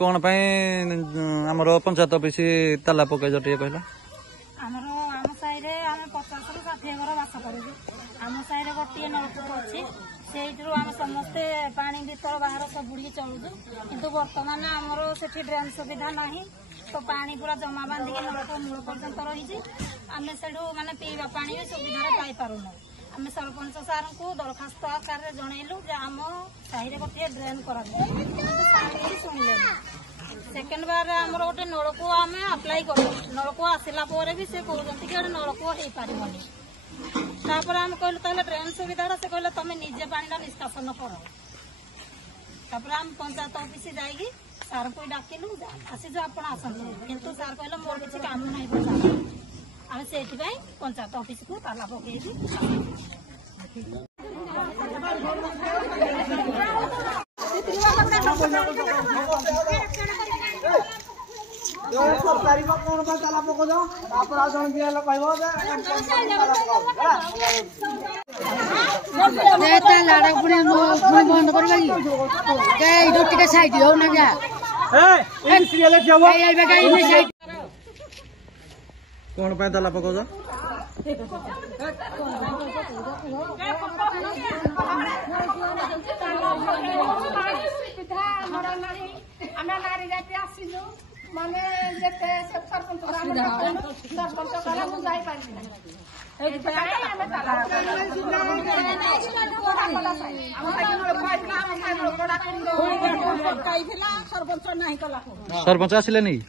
कौन आमर पंचायत ऑफिस ताला पकईज टे कहला आमर आम साई 50 ରୁ 60 घर बास कर आम साई गोटे नलकूप अच्छी से आम समस्ते पानी भीतर बाहर सब बुड़ी चलुचु किंतु बर्तमान आमर से ड्रेन सुविधा नहीं तो पानी पूरा जमा बांधिक नलकूप मूल पर्यंत रही आम से माने पीवा पानी भी सुविधा पाई पारुना आम सरपंच सार को दरखास्त आकार जनइलु आम साई गोटे ड्रेन कर शुणिले सेकेंड बार आमर गोटे नलकूप आम अप्लाई कर नलकूप आसला भी से कहते कि नलकूप हो पारबनी तापर आम कहलु ड्रेन सुविधा से कहले तुम निजे पानी निष्कासन कर तापर आम पंचायत ऑफिस जाइए सार को डाकिलु आसीज आप किंतु सार कहले मोर किसी काम नहीं आम से पंचायत ऑफिस को ताला पकई सरकारी कौन ताला पको जाओ बंद कर साइड हो ना कौन ताला पको जा माने सरपंच सरपंच आसिले नहीं